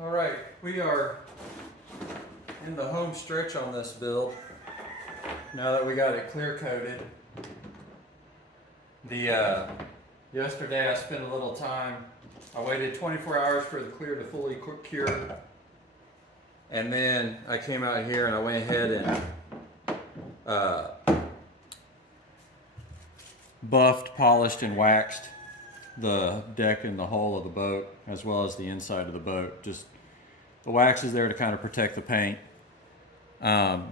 All right, we are in the home stretch on this build. Now that we got it clear coated, yesterday I spent a little time. I waited 24 hours for the clear to fully cure, and then I came out here and I went ahead and buffed, polished, and waxed the deck and the hull of the boat, as well as the inside of the boat. Just the wax is there to kind of protect the paint,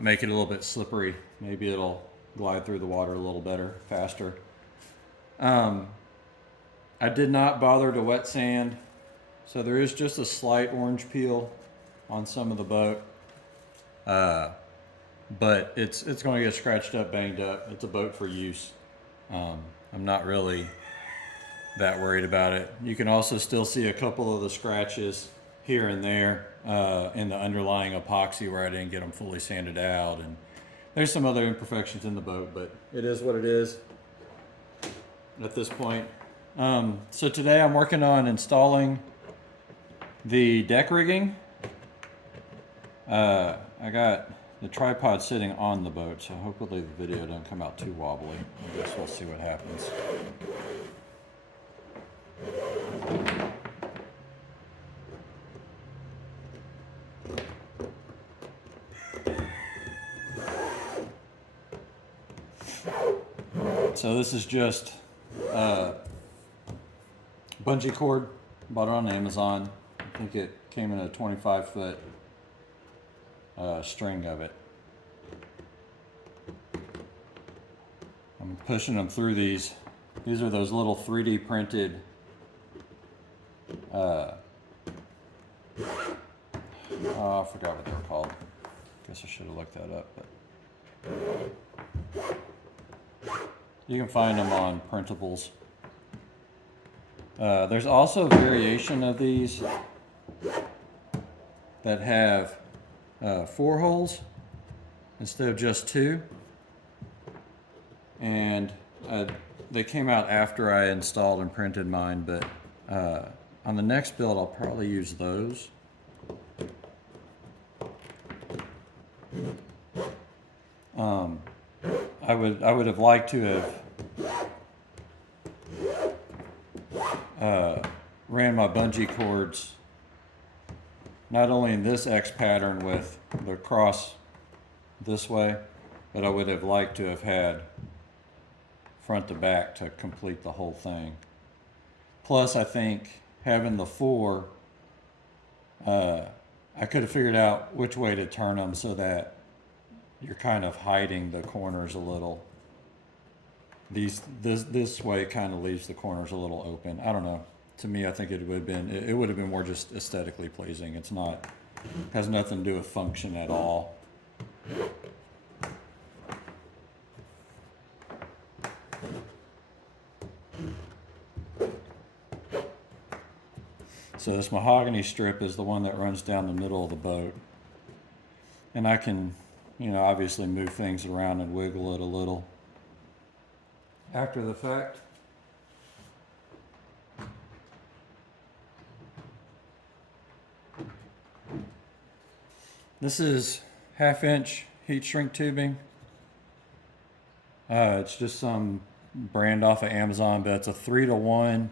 make it a little bit slippery. Maybe it'll glide through the water a little better, faster. I did not bother to wet sand, so there is just a slight orange peel on some of the boat, but it's going to get scratched up, banged up. It's a boat for use. I'm not really that worried about it. You can also still see a couple of the scratches here and there in the underlying epoxy where I didn't get them fully sanded out, and there's some other imperfections in the boat, but it is what it is at this point. So today I'm working on installing the deck rigging. I got the tripod sitting on the boat, so hopefully the video doesn't come out too wobbly. I guess we'll see what happens. So this is just bungee cord. Bought it on Amazon. I think it came in a 25-foot string of it. I'm pushing them through these. These are those little 3D printed I forgot what they're called. Guess I should have looked that up, but you can find them on printables. There's also a variation of these that have 4 holes instead of just 2. And they came out after I installed and printed mine, but on the next build I'll probably use those. I would have liked to have ran my bungee cords not only in this X pattern with the cross this way, but I would have liked to have had front to back to complete the whole thing. Plus, I think having the 4, I could have figured out which way to turn them so that you're kind of hiding the corners a little. This way kind of leaves the corners a little open. I don't know. To me, I think it would have been more just aesthetically pleasing. It's not, has nothing to do with function at all. So this mahogany strip is the one that runs down the middle of the boat. And I can, obviously move things around and wiggle it a little after the fact. This is 1/2-inch heat shrink tubing. It's just some brand off of Amazon, but it's a 3-to-1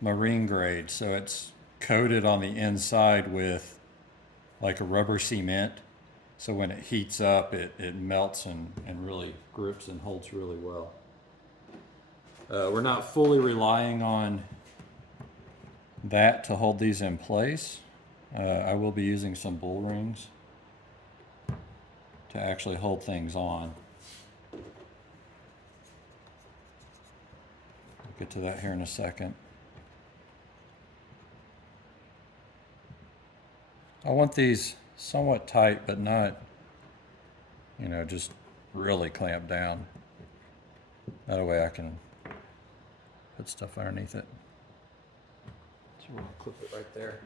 marine grade. So it's coated on the inside with like a rubber cement. So when it heats up, it melts and really grips and holds really well. We're not fully relying on that to hold these in place. I will be using some bull rings to actually hold things on. I'll get to that here in a second. I want these somewhat tight, but not, just really clamped down. That way I can put stuff underneath it. So we'll clip it right there.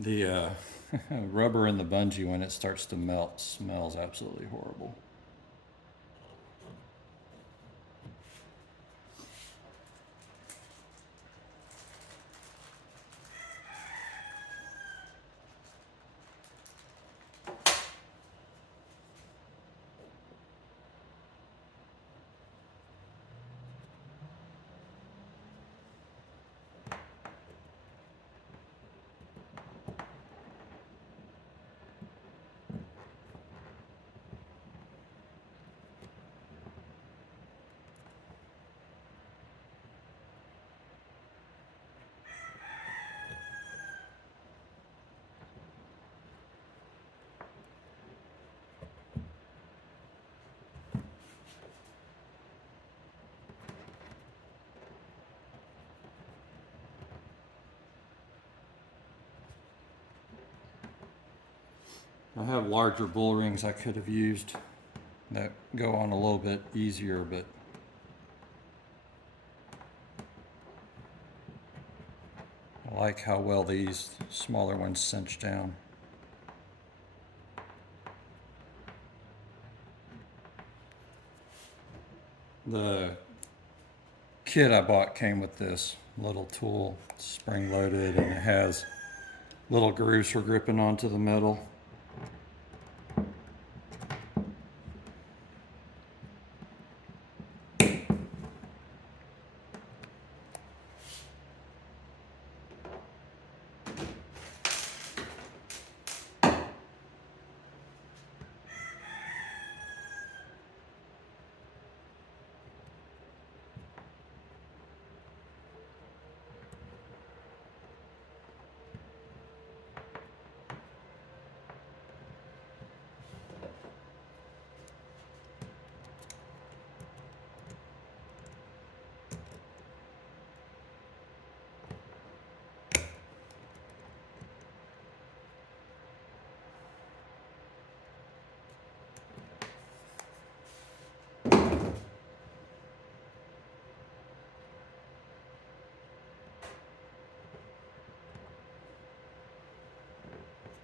The rubber in the bungee, when it starts to melt, smells absolutely horrible. I have larger bull rings I could have used that go on a little bit easier, but I like how well these smaller ones cinch down. The kit I bought came with this little tool, spring loaded, and it has little grooves for gripping onto the metal.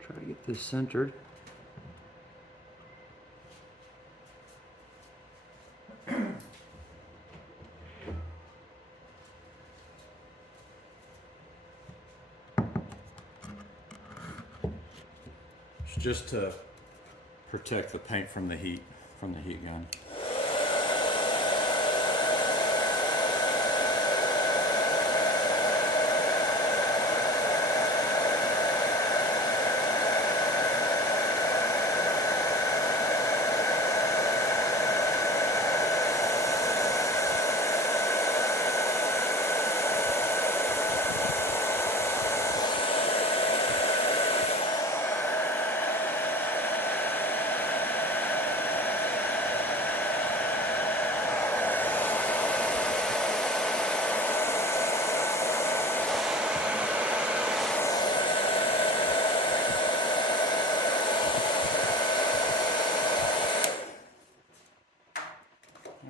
Try to get this centered. It's just to protect the paint from the heat gun.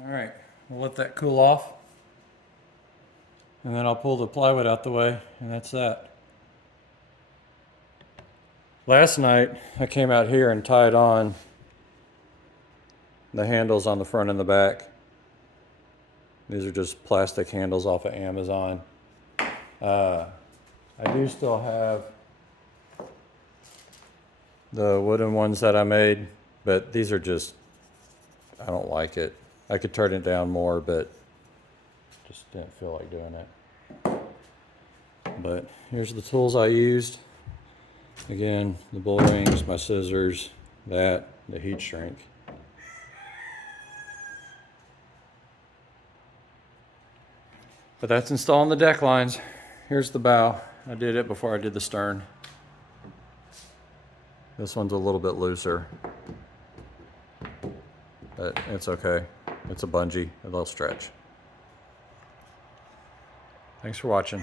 Alright, we'll let that cool off. And then I'll pull the plywood out the way, and that's that. Last night, I came out here and tied on the handles on the front and the back. These are just plastic handles off of Amazon. I do still have the wooden ones that I made, but these are just, I don't like it. I could turn it down more, but just didn't feel like doing it. But here's the tools I used. Again, the bull rings, my scissors, the heat shrink. But that's installing the deck lines. Here's the bow. I did it before I did the stern. This one's a little bit looser, but it's okay. It's a bungee, it'll stretch. Thanks for watching.